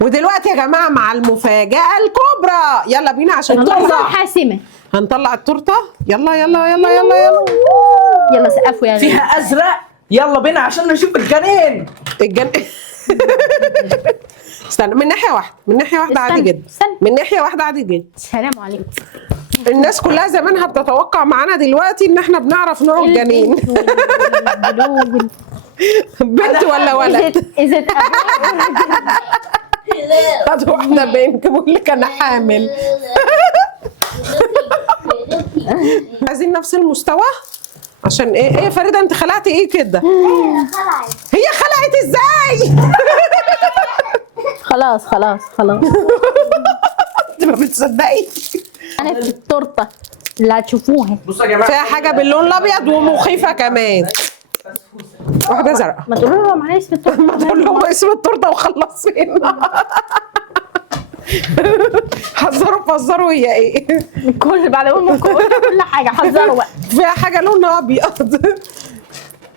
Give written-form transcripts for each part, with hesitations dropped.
ودلوقتي يا جماعه مع المفاجاه الكبرى، يلا بينا عشان اللحظة الحاسمة. هنطلع التورته. يلا يلا يلا يلا يلا يلا سقفوا يا فيها ازرق. يلا بينا عشان نشوف الجنين. استنى، من ناحيه واحده، من ناحيه واحده عادي جدا، من ناحيه واحده عادي جدا. السلام عليكم. الناس كلها زمانها بتتوقع معانا دلوقتي ان احنا بنعرف نوع الجنين. بنت ولا ولد؟ إذا خد واحده بنت بقول لك انا حامل. عايزين نفس المستوى عشان ايه؟ ايه فريده انت خلعتي ايه كده؟ هي خلعت ازاي؟ خلاص خلاص خلاص. انت ما بتصدقي. أنا في التورتة اللي هتشوفوها. بصوا يا جماعه فيها حاجه باللون الابيض ومخيفه كمان. واحده زرقاء. ما تقولوا لهم على اسم التورتة. ما تقول لهم اسم التورته وخلصينا. حذروا فزروا هي ايه؟ كل بعد أقول كل حاجة حذروا بقى. فيها حاجه لونها ابيض.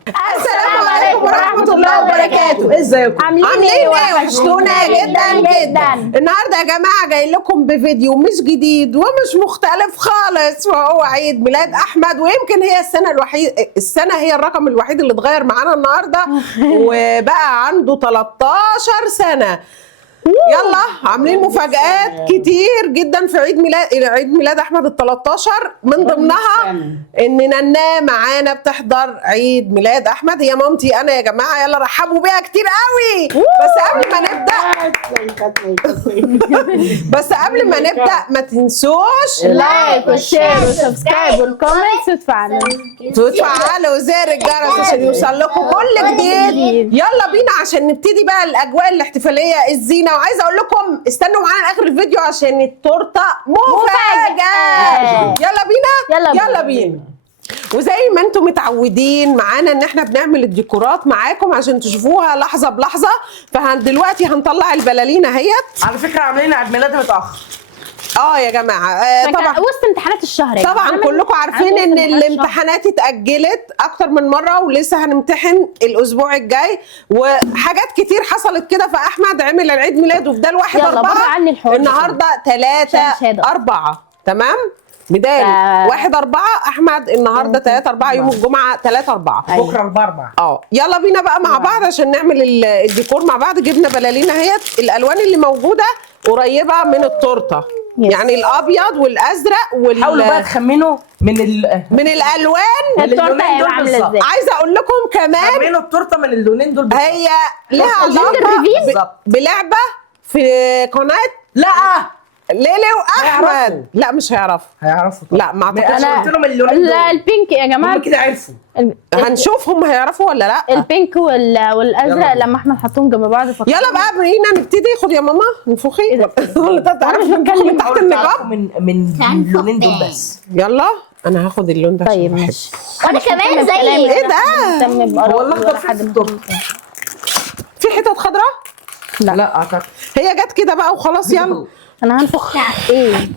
السلام عليكم ورحمة الله وبركاته. ازيكم؟ عاملين ايه؟ وحشتونا جدا جدا. النهارده يا جماعه جاي لكم بفيديو مش جديد ومش مختلف خالص، وهو عيد ميلاد احمد. ويمكن هي السنه هي الرقم الوحيد اللي اتغير معانا النهارده، وبقى عنده 13 سنه. يلا عاملين مفاجآت كتير جدا في عيد ميلاد احمد ال 13، من ضمنها ان نانا معانا بتحضر عيد ميلاد احمد، هي مامتي انا يا جماعه. يلا رحبوا بيها كتير قوي. بس قبل ما نبدا ما تنسوش لايك والشير والسبسكرايب والكومنتس وتفعلوا زر الجرس عشان يوصل لكم كل جديد. يلا بينا عشان نبتدي بقى الاجواء الاحتفاليه الزينه. وعايزه اقول لكم استنوا معانا لاخر الفيديو عشان التورته مفاجاه. يلا بينا. وزي ما انتم متعودين معانا ان احنا بنعمل الديكورات معاكم عشان تشوفوها لحظه بلحظه. دلوقتي هنطلع البلالين اهيت. على فكره عاملين عيد ميلاد متاخر. يا جماعه طبعا وسط امتحانات الشهر. طبعا كلكم عارفين ان الامتحانات اتاجلت اكتر من مره، ولسه هنمتحن الاسبوع الجاي، وحاجات كتير حصلت كده. فاحمد عمل العيد ميلاده في ده الواحد 4 النهارده 3/4 تمام. بداية 1/4 احمد النهارده 3/4 يوم الجمعه 3/4 بكره 4/4. يلا بينا بقى مع بعض عشان نعمل الديكور مع بعض. جبنا بلالين اهيت، الالوان اللي موجوده قريبه من التورته، يعني الابيض والازرق حاولوا بقى تخمنوا من الالوان التورته هيبقى عامله ازاي. عايزه اقول لكم كمان خمنوا التورته من اللونين دول. هي لها علاقه بلعبه في قناه ليلي واحمد. لا مش هيعرفوا. لا ما اعتقدش. انا قلت لهم اللونين دول. لا البينك يا جماعه هم كده عرفوا. هنشوف هم هيعرفوا ولا لا. البينك والازرق لما احمد حطهم جنب بعض. يلا بقى برينا نبتدي. خد يا ماما انفخي. ولا تعرفي من تحت النقاب من اللونين دول بس. يلا انا هاخد اللون ده. طيب ماشي. وانا كمان زي ايه ده؟ هو الاخضر في التورته في حتت خضراء؟ لا اعتقد هي جت كده بقى وخلاص. يلا انا هنفخ ايه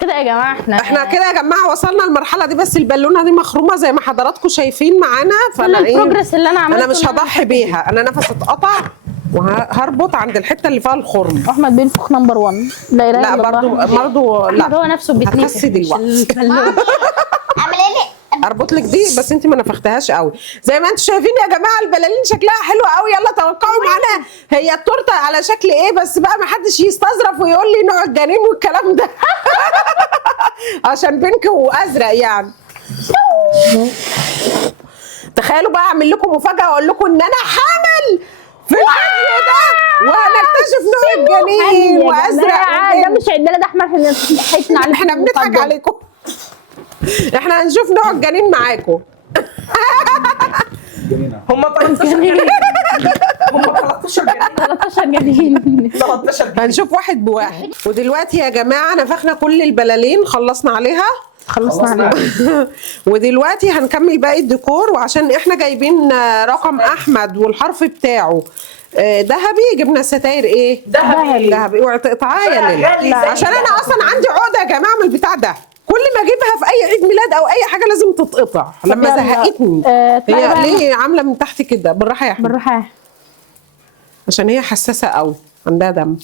كده يا جماعه. احنا كده يا جماعه وصلنا المرحله دي، بس البالونه دي مخرومه زي ما حضراتكم شايفين معانا. فانا البروجرس اللي انا عملته انا مش هضحي بيها. انا نفسي اتقطع وهربط عند الحته اللي فيها الخرم. احمد بينفخ نمبر 1. لا برضو لا، هو نفسه بيتنفخ. هتحسي دلوقتي. اعمل ايه؟ اربط لك دي بس انت ما نفختهاش قوي. زي ما انتم شايفين يا جماعه البلالين شكلها حلو قوي. يلا توقعوا معانا هي التورته على شكل ايه، بس بقى ما حدش يستظرف ويقول لي نوع الجنين والكلام ده. عشان بينك وازرق يعني. تخيلوا بقى اعمل لكم مفاجاه واقول لكم ان انا حامل في الفيديو ده، وهنكتشف نوع الجنين وازرق. ده مش عيد ميلاد احمد. احنا بنضحك عليكم. احنا هنشوف نوع الجنين معاكم. هم 13 جنين. هم 13 جنين. هنشوف واحد بواحد. ودلوقتي يا جماعه نفخنا كل البلالين، خلصنا عليها. ودلوقتي هنكمل باقي الديكور. وعشان احنا جايبين رقم احمد والحرف بتاعه ذهبي، جبنا ستاير ايه؟ ذهبي. اوعي تقطعيها يا ليلى، عشان انا اصلا عندي عقده يا جماعه من البتاع ده. كل ما اجيبها في اي عيد ميلاد او اي حاجه لازم تتقطع لما زهقتني. هي ليه عامله من تحت كده؟ بالراحه يا احمد. بالراحه عشان هي حساسه قوي. عندها دم.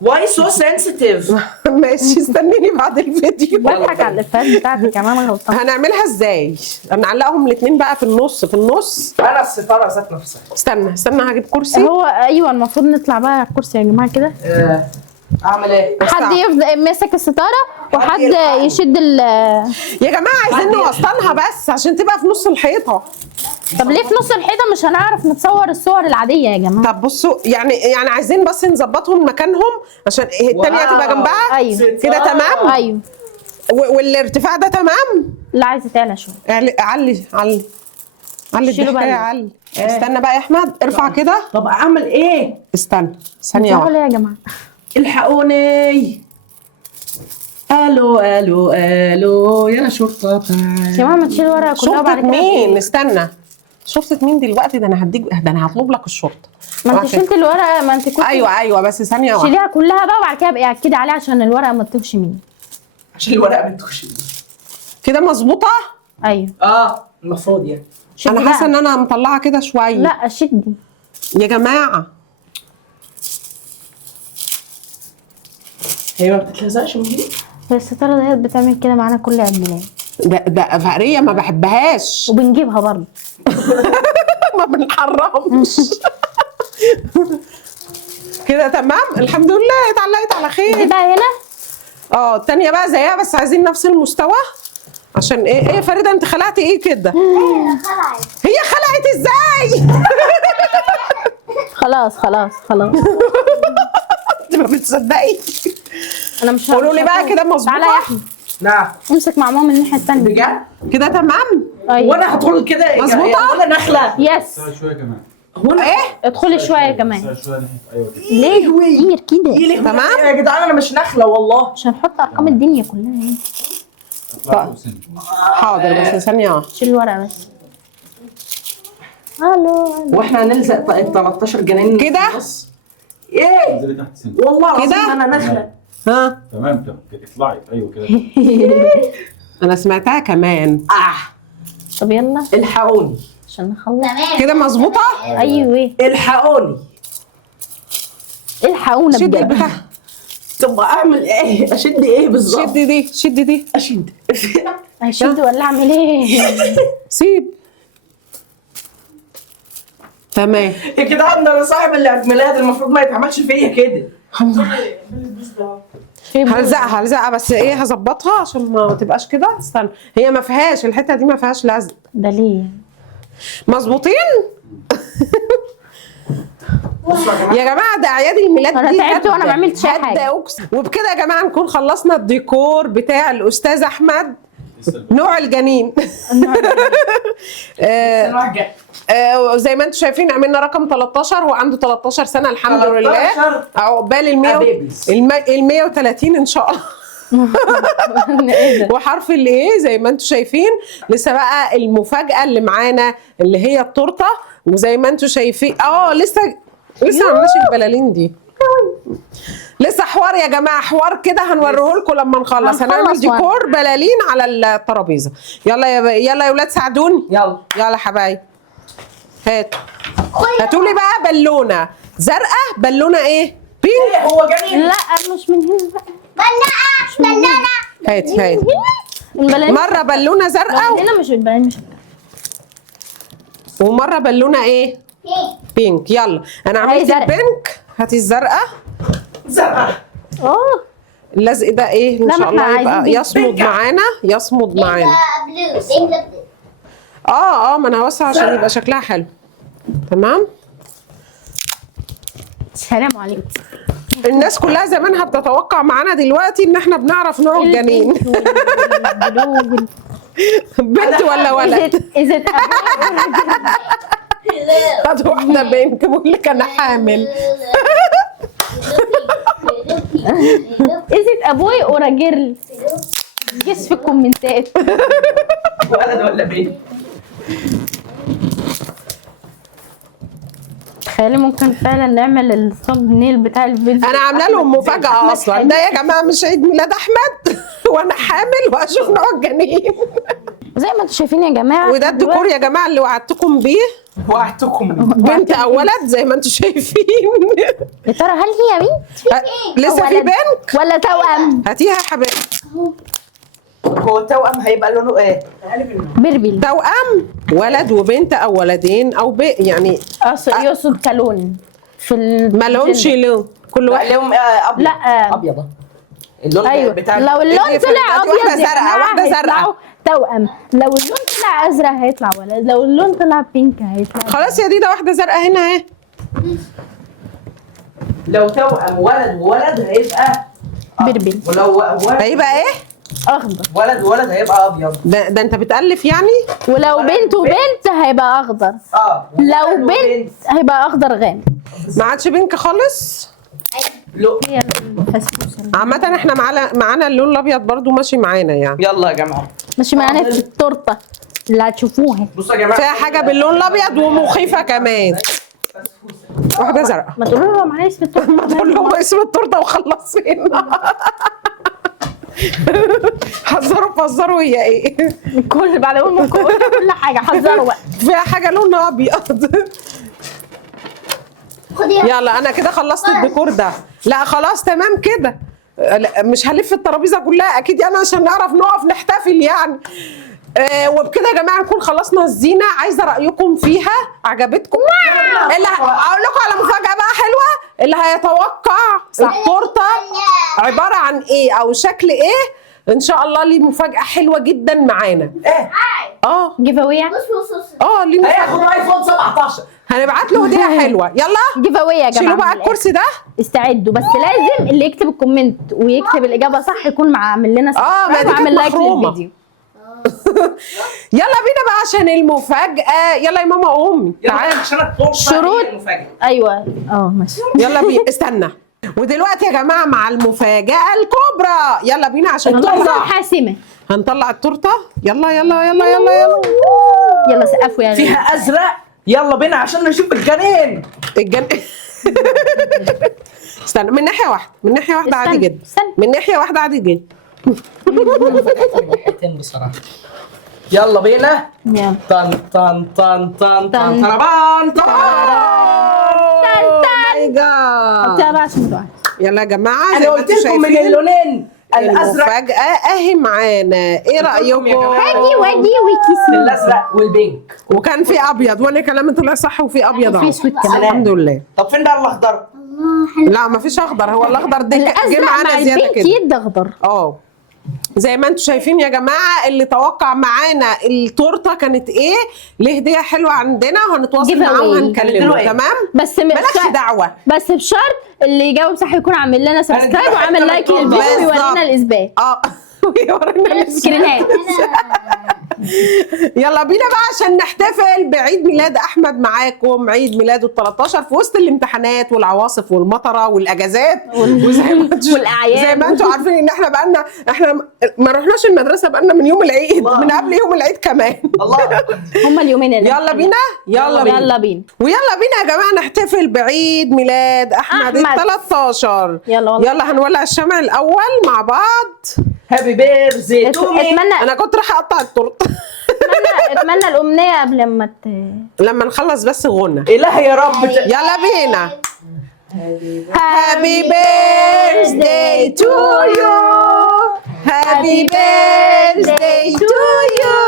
واي سو سنسيتيف. ماشي استنيني بعد الفيديو. بضحك على الافات بتاعتي كمان غلطان. هنعملها ازاي؟ نعلقهم الاثنين بقى في النص انا الستاره ذات نفسها. استنى هجيب كرسي. هو ايوه المفروض نطلع بقى على الكرسي يا جماعه كده. اعمل ايه؟ حد يفضل ماسك الستاره وحد يرفعني. يشد يا جماعه عايزين نوصلها بس عشان تبقى في نص الحيطه. طب ليه في نص الحيطه مش هنعرف نتصور الصور العاديه يا جماعه؟ طب بصوا يعني عايزين بس نظبطهم مكانهم عشان التانية واو. تبقى جنبها. أيوة. كده تمام. ايوه. والارتفاع ده تمام. لا عايزه تعلى شويه. علي شيلوا الضحكه يا بقى. علي. استنى بقى يا احمد ارفع كده. طب اعمل ايه؟ استنى ثانيه واحده. تعالوا يا جماعه. الحقوني. الو الو الو يا شرطه يا تعال. جماعه ما تشيل الورقه كلها شرطة وبعد كده مين؟ استنى. شرطة مين دلوقتي؟ ده انا هطلب لك الشرطة. ما انت شلت الورقه، ما انت كنت ايوه بس ثانية واحدة. شيليها كلها بقى وبعد كده ابقي اكدي عليها عشان الورقه ما تتوهش مني. عشان الورقه بتخش. كده مظبوطة؟ ايوه. المفروض يعني. شدي انا بقى. حاسة ان انا مطلعة كده شوية. لا شدي. يا جماعة هي ما بتتلزقش من دي؟ هي الستاره ديت بتعمل كده معانا كل عيد ميلاد ده فقرية ما بحبهاش. وبنجيبها برضه. ما بنحرمش. كده تمام الحمد لله اتعلقت على دي خير. بقى هنا التانية بقى زيها بس عايزين نفس المستوى. عشان ايه يا فريدة انت خلعتي ايه كده؟ هي خلعت ازاي؟ خلاص. انت ما بتصدقي. انا مش قولوا لي بقى هشوف. كده مظبوطة؟ تعالى يا احمد نعم. امسك مع ماما من الناحيه الثانيه. بجد؟ كده تمام؟ ايوه. وانا هدخل كده مظبوطة؟ ولا نخله؟ يس. شوية كمان. هو انا ايه؟ ادخلي شويه كمان. شوية ناحية أيوة كده. ليه كتير كده؟ تمام؟ يا جدعان انا مش نخله والله. عشان نحط ارقام الدنيا كلها هنا. اطلع فوق سن. حاضر بس ثانية واحدة. شيل الورقه بس. الو. واحنا هنلزق ال 13 جنين كده؟ بس. ايه؟ انزلي تحت سن. والله العظيم كده؟ انا نخله. ها تمام كده اطلعي ايوه كده. انا سمعتها كمان. طب يلا الحقوني. عشان نخلص. تمام. كده مظبوطة؟ ايوه. الحقوني. الحقونا شدي بجد. البتاع. طب اعمل ايه؟ اشد ايه بالظبط؟ شدي دي. اشد. هشد ولا اعمل ايه؟ سيب. تمام. يا جدعان ده انا صاحب العيد ميلاد المفروض ما يتعملش فيا كده. هلزقها بس ايه هظبطها عشان ما تبقاش كده. استنى هي ما فيهاش الحتة دي ما فيهاش لزق. ده ليه؟ مظبوطين؟ يا جماعه ده اعياد الميلاد أنا دي تعبت وأنا ما هدة. عملتش أي حاجة. هدة أقسم. وبكده يا جماعه نكون خلصنا الديكور بتاع الاستاذ احمد نوع الجنين. زي ما انتم شايفين عملنا رقم 13 هو عنده 13 سنه الحمد 13. لله. عقبال ال 130 ان شاء الله. ايه ده؟ وحرف الايه زي ما انتم شايفين. لسه بقى المفاجاه اللي معانا اللي هي التورته. وزي ما انتم شايفين لسه ما عملناش البلالين دي. لسه حوار يا جماعه حوار كده هنوريه لكم لما نخلص. هنعمل ديكور بلالين على الترابيزه. يلا يا ولاد ساعدوني. يلا حبايبي هاتوا لي بقى بالونه زرقاء. بالونه ايه؟ بينك. هو جميل. لا مش من هنا بقى. هات البلالين مره بالونه زرقاء هنا مش البلالين مش ومره بالونه ايه؟ بينك. يلا انا عملت زرقاء. البينك. هاتي الزرقاء. زرقاء. اللزق ده ايه ان لا، ما شاء احنا الله يبقى عايزين يصمد معانا يصمد معانا. بلو. ما انا هوسع عشان يبقى شكلها حلو. تمام. السلام عليكم. الناس كلها زمانها بتتوقع معانا دلوقتي ان احنا بنعرف نوع الجنين. بنت ولا ولد؟ إذا هات واحده بنت بقول لك انا حامل. إذا أبوي أورا جيرل جس في الكومنتات. ولد ولا بنت؟ تخيلي ممكن فعلا نعمل الثامب نيل بتاع الفيديو. انا عامله لهم مفاجاه اصلا. ده يا جماعه مش عيد ميلاد احمد وانا حامل واشوف نوع الجنين. زي ما انتم شايفين يا جماعه. وده الديكور يا جماعه اللي وعدتكم بيه. وعدتكم. بنت او ولد زي ما انتم شايفين. يا ترى هل هي بنت لسه في ولد بنك. ولا توأم؟ هاتيها يا حبيبتي. هو التوأم هيبقى لونه ايه؟ بربل. توأم ولد وبنت او ولدين او يعني يقصد كلون في ما لهمش لون كل واحد. لهم ابيض. لا. ابيض. اللون ايوه بتاع لو اللون ادي طلع واحدة ابيض يا زرقاء، جماعة واحدة زرقاء. هيطلعوا توأم، لو اللون طلع ازرق هيطلع ولد، لو اللون طلع بينك هيطلع خلاص يا ديدا واحده زرقاء هنا اهي. لو توأم ولد وولد هيبقى بربل. ولو ولد هيبقى ايه؟ اخضر، ولد وولد هيبقى ابيض. ده انت بتألف يعني؟ ولو بنت وبنت هيبقى اخضر، لو ولد بنت هيبقى اخضر غامق. ما عادش بينك خالص. لو. هي الفسفوسه عامة احنا معانا اللون الابيض برضو ماشي معانا يعني. يلا يا جماعه. ماشي معانا في التورته اللي هتشوفوها. بصوا يا جماعه فيها حاجة باللون الابيض ومخيفة كمان. واحدة زرقاء. ما تقولوا له معانا اسم التورته. ما تقول لهم اسم التورته وخلصينا. حذروا فزروا هي ايه؟ كل بعد ما قلنا كل حاجه حذروا بقى. فيها حاجة لونها ابيض. خدي يلا انا كده خلصت الديكور ده. لا خلاص تمام كده. لا، مش هلف الترابيزه كلها اكيد يعني عشان نعرف نقف نحتفل يعني. وبكده يا جماعه نكون خلصنا الزينه. عايزه رايكم فيها، عجبتكم؟ اللي اقول لكم على مفاجاه بقى حلوه. اللي هيتوقع التورته عباره عن ايه او شكل ايه ان شاء الله ليه مفاجاه حلوه جدا معانا. ايه؟ جيف اواي. ليه مفاجأة. هياخد ايفون 17. هنبعت له هديه حلوه. يلا جيف اواي يا جماعه. شيلوا بقى الكرسي ده. استعدوا، بس لازم اللي يكتب الكومنت ويكتب الاجابه صح يكون عامل لنا ما دي وعامل كانت لايك محرومة. للفيديو. يلا بينا بقى عشان المفاجأة. يلا يا ماما قومي تعالي. عشان التورته شروط. هي المفاجاه. ايوه ماشي. يلا بينا استنى. ودلوقتي يا جماعة مع المفاجأة الكبرى. يلا بينا عشان اللحظه نطلع. الحاسمه. هنطلع التورتة. يلا يلا يلا يلا يلا. يلا سقفوا يا فيها ازرق. يلا بينا عشان نشوف الجنين. استنى من ناحية واحدة، من ناحية واحدة عادي جدا. من ناحية واحدة عادي جدا. حتتين بصراحه. يلا بينا. يلا. طن طن طن طن طن طربان ماي جاد. حطيها بقى عشان تقع. يلا يا جماعة انا زي ما قلت انتم لكم من شايفين اللونين الازرق المفاجأة اهي معانا. ايه رأيكم؟ هاجي واجي وكيسي. الازرق والبينك. وكان في ابيض وانا كلامي طلع صح وفي ابيض وفي اهو. اسود كمان. الحمد لله. طب فين ده الاخضر؟ لا مفيش اخضر. هو الاخضر ده جه الازرق معانا مع زياده البينك كده. يد اخضر. زي ما انتم شايفين يا جماعه اللي توقع معانا التورته كانت ايه ليه هديه حلوه عندنا وهنتواصل معاه وهنكلمه. تمام بس مالكش دعوه. بس بشرط اللي يجاوب صح يكون عامل لنا سبسكرايب وعامل لايك للفيديو ويورينا الاثبات. ويورينا السكرينات. يلا بينا بقى عشان نحتفل بعيد ميلاد احمد معاكم. عيد ميلاده ال13 في وسط الامتحانات والعواصف والمطره والاجازات والاعياد. زي ما انتم عارفين ان احنا ما رحناش المدرسه بقالنا من يوم العيد. من قبل يوم العيد كمان. الله. هما اليومين اللي يلا بينا. يلا بينا. ويلا بينا يا جماعه نحتفل بعيد ميلاد احمد ال13. يلا هنولع الشمع الاول مع بعض. هابي بيرثدي تو مي. انا كنت رايحه اقطع التورته. اتمنى الامنيه قبل ما لما نخلص بس غنى. الهي يا رب. يلا بينا. Happy birthday to you. Happy birthday to you.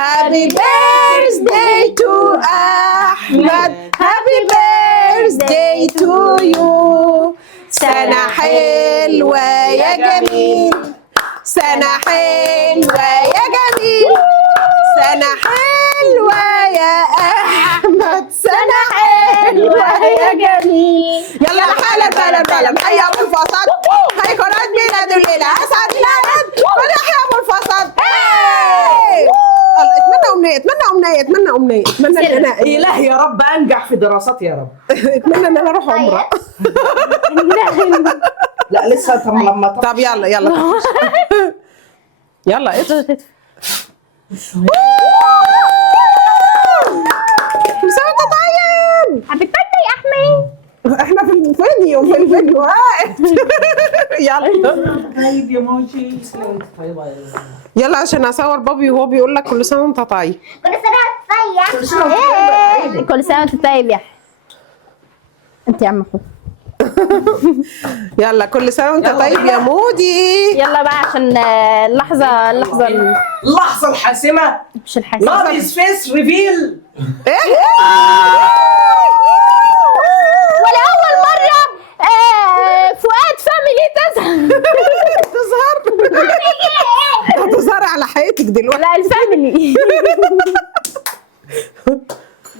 Happy birthday to أحمد. Happy birthday to you. سنة حلوة يا جميل. سنة حلوة يا جميل. سنة حلوة يا أحمد. سنة حلوة يا جميل. يلا حالا حيا أبو الفصل. هيكون عيد ميلاد الليلة. أسعد الأولاد ونحيا أبو الفصل. اتمنى أمنية. إلهي يا رب أنجح في دراستي يا رب. اتمنى ان انا اروح عمره. لا لسه. طب يلا يلا ايه مسوي طيب. حبيبتي يا احمد. احنا في الفيديو يلا طيب يا موجي طيبه يلا عشان اصور بابي وهو بيقول لك كل سنه وانت طيب. كل سنة طيب. كل سنه وانت طيب يا انت يا عم حب. يلا كل سنه وانت يلا طيب بينا. يا مودي. يلا بقى عشان اللحظه اللحظه الحاسمه. مش الحاسه. لافيز فيس ريفيل. ولأول مرة فؤاد فاميلي تظهر. هتظهري على حياتك دلوقتي. لا الفاميلي.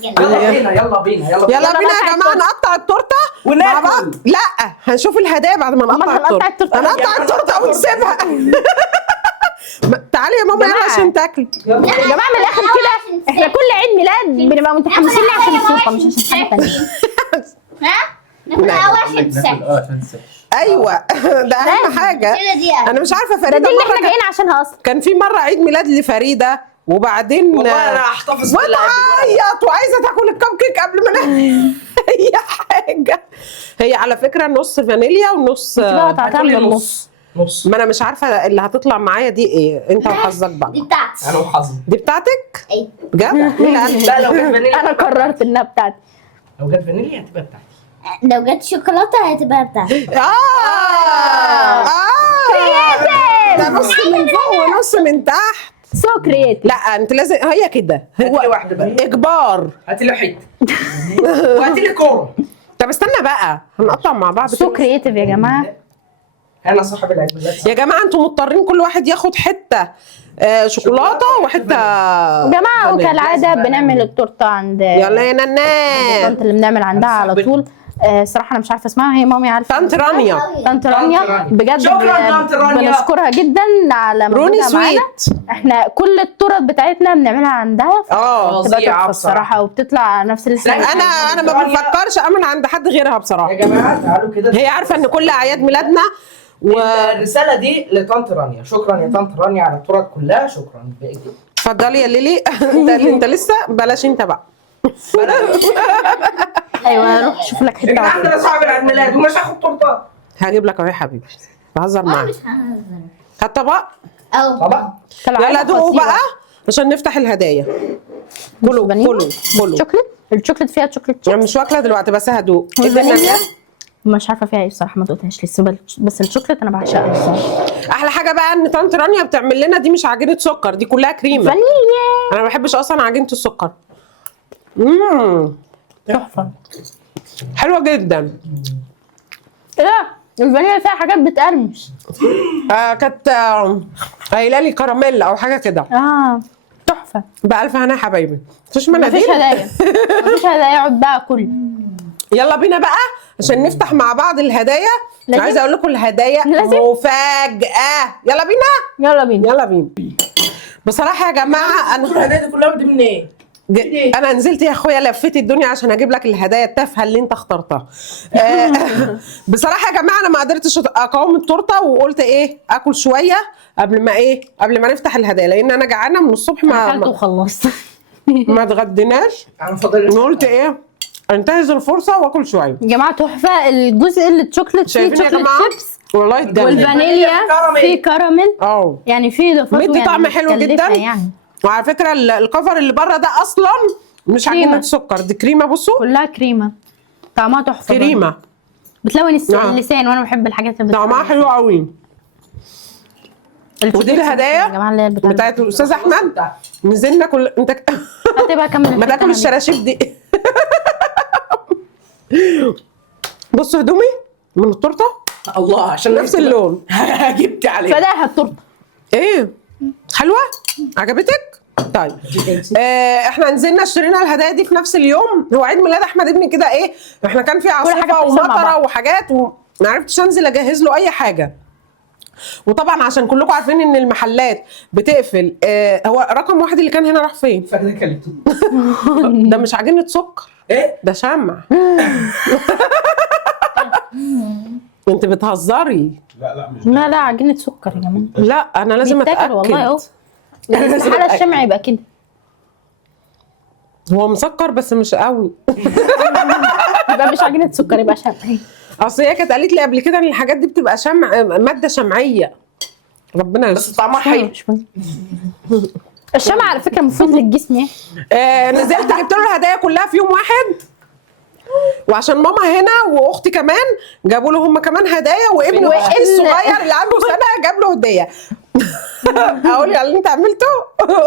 يلا بينا يلا بينا يلا بينا يا جماعه نقطع التورته مع بعض. وناكل. لا هنشوف الهدايا بعد ما نقطع هنقطع التورته. التورتة. هنقطع التورته ونسيبها. تعالي يا ماما يلا جماعة. عشان تاكلي. يا جماعة من الآخر كده احنا كل عيد ميلاد بنبقى متحمسين ليه عشان التورته مش عشان حاجة تانية. ها؟ ناكل اول عشان تسهل. عشان تسهل. ايوه ده اهم حاجه. كده دي انا مش عارفه ده فريده دي اللي احنا مره جايين عشانها أصلا. كان في مره عيد ميلاد لفريده وبعدين والله انا هحتفظ بالله وتعيط وعايزه تاكل الكب كيك قبل ما نعمل اي حاجه. هي على فكره نص فانيليا ونص انت بقى قطعتها من النص. نص. ما انا مش عارفه اللي هتطلع معايا دي ايه. انت وحظك بقى. دي بتاعتي. انا وحظي. دي بتاعتك ايوه. بجد؟ مين اللي قال؟ لا لو جت فانيليا أنا قررت إنها بتاعتي. لو جت فانيليا هتبقى بتاعتي. لو جت شوكولاته هتبقى بتاعتي. ده نص من فوق ونص من تحت. سو كرييتيف. لا انت لازم هي كده. هات لي واحده بقى. اجبار. هات لي حته. وهات لي كوره. طب استنى بقى هنقطع مع بعض سو كده. كرييتيف يا جماعة. انا صاحب العيد ميلاد. يا جماعه انتوا مضطرين كل واحد ياخد حته شوكولاته وحته يا جماعة فانيليا. وكالعادة بنعمل التورته عند يلا يا ننان. الطنط اللي بنعمل عندها على طول. صراحة أنا مش عارفة اسمها، هي مامي عارفة. طنط رانيا. طنط رانيا بجد شكراً طنط رانيا. بنشكرها جدا على روني مجهودها معانا. سويت. احنا كل التورت بتاعتنا بنعملها عندها. اه بتبقى فظيعة تحفة بصراحة. الصراحة وبتطلع نفس اللي احنا انا ما بفكرش اعمل عند حد غيرها بصراحه. يا جماعه تعالوا كده. هي عارفه ان كل اعياد ميلادنا الرساله دي لطنط رانيا. شكرا يا طنط رانيا على التورت كلها. شكرا. اتفضلي يا ليلي. انت لسه بلاش انت بقى. ايوه روح شوف لك يا حته جماعه واحدة. انا صاحب العيد ميلاد ومش هاخد تورته. هجيب لك اهو يا حبيبي بهزر معاك. مش هنهزر. هات طبق. او طبعا. يلا دوقوا بقى عشان نفتح الهدايا. كلوا كلوا كلوا. شوكليت. الشوكليت فيها شوكليت انا شيبس مش واكله دلوقتي بس هدوق. والفانيليا مش عارفه فيها ايه الصراحه، ما دقتهاش لسه، بس الشوكليت انا بعشقها الصراحه. احلى حاجه بقى ان طنط رانيا بتعمل لنا دي مش عجينه سكر، دي كلها كريمه. فانيليا انا ما بحبش اصلا عجينه السكر. تحفه. حلوه جدا. ايه الفانيليا فيها حاجات بتقرمش. كانت قايله لي كراميل او حاجه كده. تحفه. بألف هنا يا حبايبي. مفيش مفيش مناديل. هدايا. مفيش هدايا، اقعد بقى كل. يلا بينا بقى عشان نفتح مع بعض الهدايا. لازم. عايزه اقول لكم الهدايا لازم. مفاجاه. يلا بينا يلا بينا. يلا بينا. بصراحه يا جماعه الهدايا دي كلها من ايه؟ انا نزلت يا اخويا لفيت الدنيا عشان اجيب لك الهدايا التافهه اللي انت اخترتها. بصراحه يا جماعه انا ما قدرتش اقاوم التورته وقلت ايه اكل شويه قبل ما نفتح الهدايا، لان انا جعانه من الصبح اكلت وخلصت. ما اتغديناش. انا فاضل. قلت ايه انتهز الفرصه واكل شويه. يا جماعه تحفه الجزء اللي الشوكليت فيه شايفين يا شوكليت جماعه شيبس والله اتجنن. والفانيليا فيه كراميل. يعني فيه اضافات مدي طعم حلو جدا. يعني. وعلى فكره الكفر اللي بره ده اصلا مش عجينه سكر، دي كريمه. بصوا كلها كريمه طعمها تحفه. كريمه بتلون اللسان وانا بحب الحاجات اللي طعمها حلو قوي. ودي الهدايا بتاعت الاستاذ احمد. نزلنا كل انت هتبقى كمل ما تاكل الشراشيب دي. بصوا هدومي من التورته الله عشان نفس اللون. جبت عليه. فداها التورته. ايه حلوه عجبتك؟ طيب احنا نزلنا اشترينا الهدايا دي في نفس اليوم. هو عيد ميلاد احمد ابني كده ايه، احنا كان في عاصفه ومطره وحاجات وما عرفتش انزل اجهز له اي حاجه. وطبعا عشان كلكم عارفين ان المحلات بتقفل. هو رقم واحد اللي كان هنا راح فين؟ فاكر كلمته. ده مش عجينه سكر، ايه ده شمع. انت بتهزري. لا مش لا عجينه سكر يا جماعه. لا انا لازم اتاكد والله اهو. استحاله الشمع يبقى كده. هو مسكر بس مش قوي. يبقى مش عجينه سكر، يبقى شمعي. اصل هي كانت قالت لي قبل كده ان الحاجات دي بتبقى ماده شمعيه. ربنا بس طعمها حلو. الشمع على فكره مفيد للجسم يعني. نزلت جبت له الهدايا كلها في يوم واحد، وعشان ماما هنا واختي كمان جابوا له هم كمان هدايا، وابن اختي الصغير اللي عنده سنه جاب له هديه. اقول على اللي انت عملته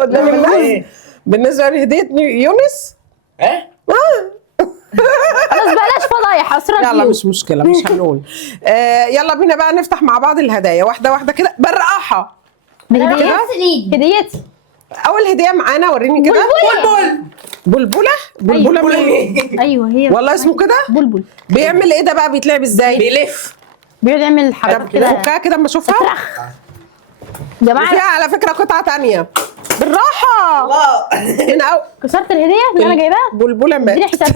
قدام الناس بالنسبه لهديه يونس. ايه خلاص بلاش فضايح اسرار. يلا مش مشكله، مش هنقول. يلا بينا بقى نفتح مع بعض الهدايا واحده واحده كده بالراحه. هديتي. اول هديه معانا، وريني كده. بلبله مين؟ ايوه هي والله اسمه كده بلبل. بيعمل ايه ده بقى؟ بيتلعب ازاي؟ بيلف. بيقعد يعمل حاجات كده. فكها كده اما اشوفها. يا جماعه وفيها على فكره قطعه تانية. بالراحه. الله. هنا كسرت الهديه اللي انا جايباها. بلبله اديني حساب.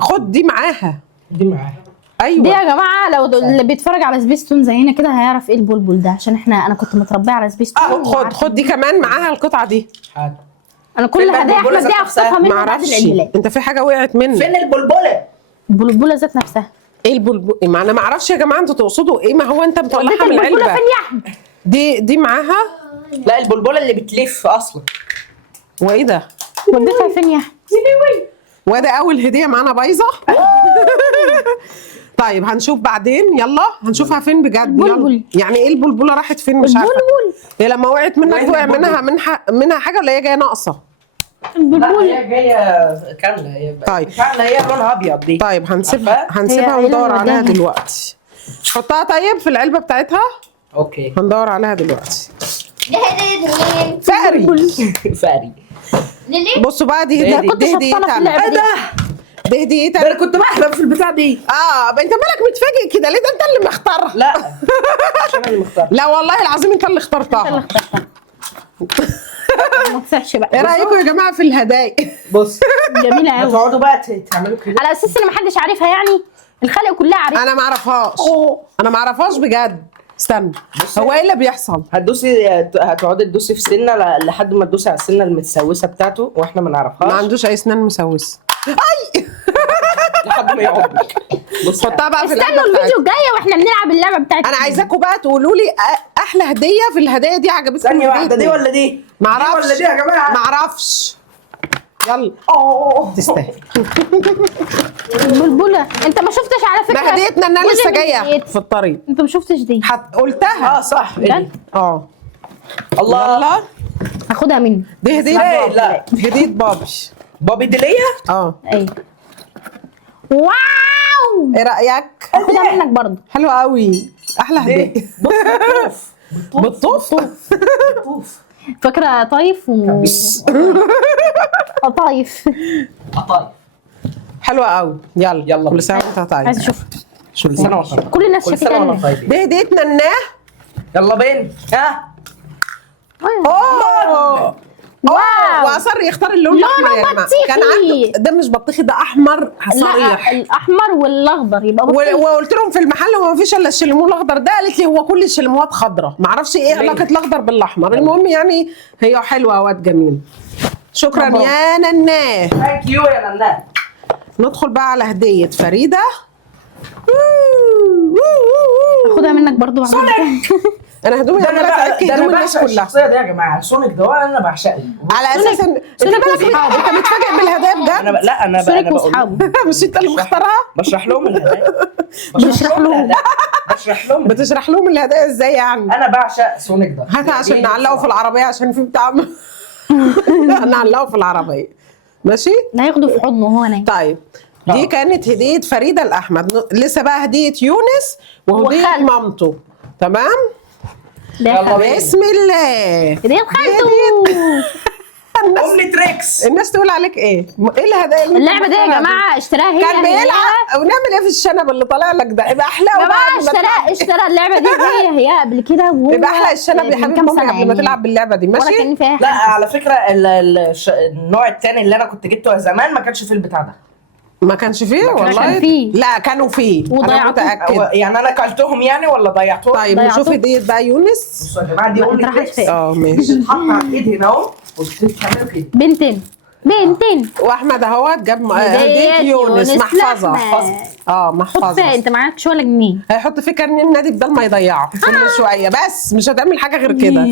خد دي معاها. دي معاها. ايوه دي يا جماعه لو اللي بيتفرج على سبيستون زينا كده هيعرف ايه البلبل ده، عشان انا كنت متربيه على سبيستون. خد دي كمان معاها القطعه دي. انا كل هدايا احمد دي اخطفها منه بعد معرفش العيد ميلاد. انت في حاجه وقعت منك. فين البلبله؟ البلبله ذات نفسها. ايه البلبل؟ ما انا ما اعرفش يا جماعه انتوا تقصدوا ايه، ما هو انت مطلعها وديت من البلبله العلبه. فين يا احمد؟ دي معاها. لا البلبله اللي بتلف اصلا. وايه ده؟ وديتها فين يا احمد؟ وده اول هديه معانا بايظه. طيب هنشوف بعدين، يلا هنشوفها فين بجد. البلبل. يلا. يعني ايه البلبله راحت فين؟ مش عارفه. البلبل. هي لما وقعت منك وقع منها حاجه ولا هي جايه ناقصه؟ لا البلبل. هي جايه كامله. هي طيب. كامله، هي لونها ابيض دي. طيب هنسيبها هي وندور اللي عليها وداها. دلوقتي. حطها طيب في العلبه بتاعتها. اوكي. هندور عليها دلوقتي. دي هدية فقري. فاري. ليه؟ بصوا بقى دي إيه هديه. دي؟ كنت دي شطانه في هديه اللعبه دي. دي هديه ده انا كنت بحلم في البتاع دي. انت مالك متفاجئ كده ليه؟ ده انت اللي مختارها. لا مش انا اللي مختار. لا والله العظيم انت اللي اخترتها. ما تصحش بقى. ايه رايكم يا جماعه في الهدايا؟ بص جميله قوي. هتقعدوا بقى تعملوا كده. على اساس ان محدش عارفها يعني، الخلق كلها عارفها. انا ما اعرفهاش بجد. استنى، هو ايه اللي بيحصل؟ هتقعدي تدوسي في سنه لحد ما تدوسي على السنه المتسوسه بتاعته واحنا ما نعرفهاش. ما عندوش اي اسنان مسوسه. لحد ما يقعد. بص حطها بقى في استنوا العلبه الفيديو بتاعتك. الجاي واحنا بنلعب اللعبه بتاعتنا. انا عايزاكم بقى تقولوا لي احلى هديه في الهدايا دي عجبتكم. ثانيه واحده، دي ولا دي؟ ما اعرفش. دي ولا دي يا جماعه؟ ما اعرفش. يلا تستاهل. البلبله انت ما شفتش على فكره. ما هديتنا ان انا جزء لسه من جايه هديتي. في الطريق. انت ما شفتش دي. قلتها. صح. إيه دي؟ بجد؟ الله. يلا هاخدها مني. دي هديه لا، بابي. لا. هديه بابي. بابي دي ليا؟ ايوه. واو. ايه رايك؟ هاخدها منك برضه. حلوه قوي. احلى هديه. دي بص بالطوف. بالطوف. فاكره طايف قطايف. قطايف. حلوه قوي. يلا. كل سنه وانت طيب. عايز اشوف. كل سنه وانت طيب. كل الناس كل سنه شافتها. وانت طيب. دي هديتنا الناه. يلا بين. ها اوه واو. واصر يختار اللون لونه الاحمر يا جماعه. بطيخي. كان عنده ده مش بطيخي، ده احمر صريح. لا الاحمر والاخضر يبقى بطيخ. وقلت لهم في المحل هو ما فيش الا الشليمون الاخضر ده. قالت لي هو كل الشليمونات خضراء. ما اعرفش ايه علاقه الاخضر بالاحمر. المهم يعني هي حلوه واد جميل. شكرا برافو. يا نناه. ثانك يو يا نناه. ندخل بقى على هديه فريده. هاخدها منك برضه. انا هدومي عماله تعك هدوم الناس كلها. الشخصيه دي يا جماعه. سونيك ده انا بعشقه. على اساس ان انت متفاجئ بالهدايا بجد. لا انا سونيك بقول واصحابه. مش انت اللي مختارها؟ بشرح لهم الهدايا. بشرح لهم. بشرح بتشرح لهم لهم الهدايا ازاي يعني؟ انا بعشق سونيك ده. هاتها عشان نعلقه في العربيه عشان في بتاع. نعلقه في العربيه ماشي. هياخده في حضنه وهو نايم. طيب دي كانت هديه فريده لاحمد. لسه بقى هديه يونس وهديه وخالته. مامته. تمام. ده بسم الله. هدية خالته. اومني تريكس. الناس تقول عليك ايه؟ ايه الهدايا اللي اللعبه دي يا جماعه اشتراها هي. كان بيلعب. ونعمل ايه في الشنب اللي طالع لك ده؟ يبقى احلى. يا جماعه اشترى اللعبه دي هي قبل كده وهو يبقى احلى الشنب يا حبيبي مامي قبل ما تلعب باللعبه دي. ولا ماشي. كان فيها لا حاجة. على فكره النوع الثاني اللي انا كنت جبته زمان ما كانش فيه البتاع ده. ما كانش فيه والله. كان فيه. لا كانوا فيه. انا وضيعتوه. متاكد. يعني انا اكلتهم يعني ولا ضيعتهم؟ طيب ضيعتوه. نشوف هديه بقى يونس. بصوا يا جماعه دي اومني راحت تريكس. فين؟ ماشي. بتتحط على الايد هنا اهو وبتتعمل كده. بنتين. بنتين واحمد اهوت جاب هدية هديه يونس محفظه. لأحمد. اه خد فيها، محفظه. انت معكش ولا جنيه. هيحط فيه كارنيه النادي بدل ما يضيعه كل شويه، بس مش هتعمل حاجه غير كده.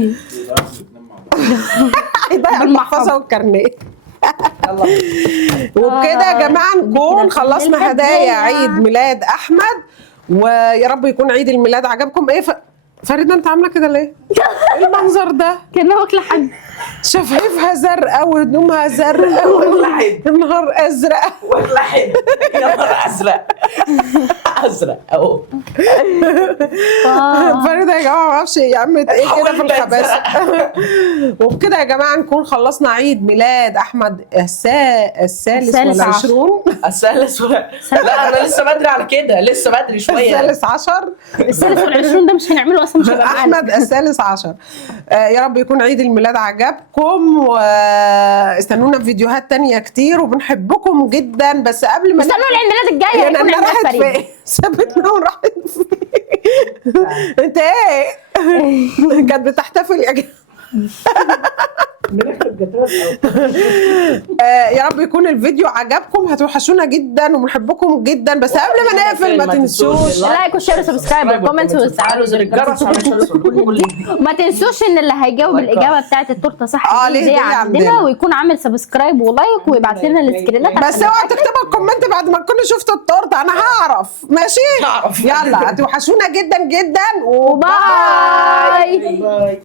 هيضيع المحفظه والكارنيه. وبكده يا جماعه نكون خلصنا هدايا عيد ميلاد احمد، ويا رب يكون عيد الميلاد عجبكم. ايه فريده انت عامله كده ليه؟ ايه المنظر ده؟ كانها واكله حد. شفايفها زرقاء وهدومها زرقاء ونهار ازرق. واحد يا نهار ازرق. ازرق اهو. فريده يا جماعه ما اعرفش هي عملت ايه كده في الخباثه. وبكده يا جماعه نكون خلصنا عيد ميلاد احمد الثالث ولا 20. الثالث لا انا لسه بدري على كده، لسه بدري شويه. الثالث عشر. الثالث والعشرون ده مش هنعمله اصلا، مش هيبقى معانا. احمد الثالث عشر. يا رب يكون عيد الميلاد عجبكم، واستنونا في فيديوهات تانية كتير، وبنحبكم جدا. بس قبل ما استنوا العيد الميلاد الجاي يعني هيكون انا عيد راحت فريد. فين؟ سابتنا وراحت فين؟ انت ايه؟ كانت بتحتفل يا جماعه. يا رب يكون الفيديو عجبكم، هتوحشونا جدا وبنحبكم جدا. بس قبل ما نقفل ما تنسوش لايك وشير وسبسكرايب وكومنت وتفعلوا زر الجرس عشان يوصل لكم كل جديد. ما تنسوش ان اللي هيجاوب الاجابه بتاعت التورته صح ليه دي هدية عندنا، عندنا. ويكون عامل سبسكرايب ولايك ويبعت لنا السكرينات. بس اوعى تكتبوا الكومنت بعد ما تكونوا شفتوا التورته، انا هعرف. ماشي؟ هعرف. يلا هتوحشونا جدا جدا وباي. باي.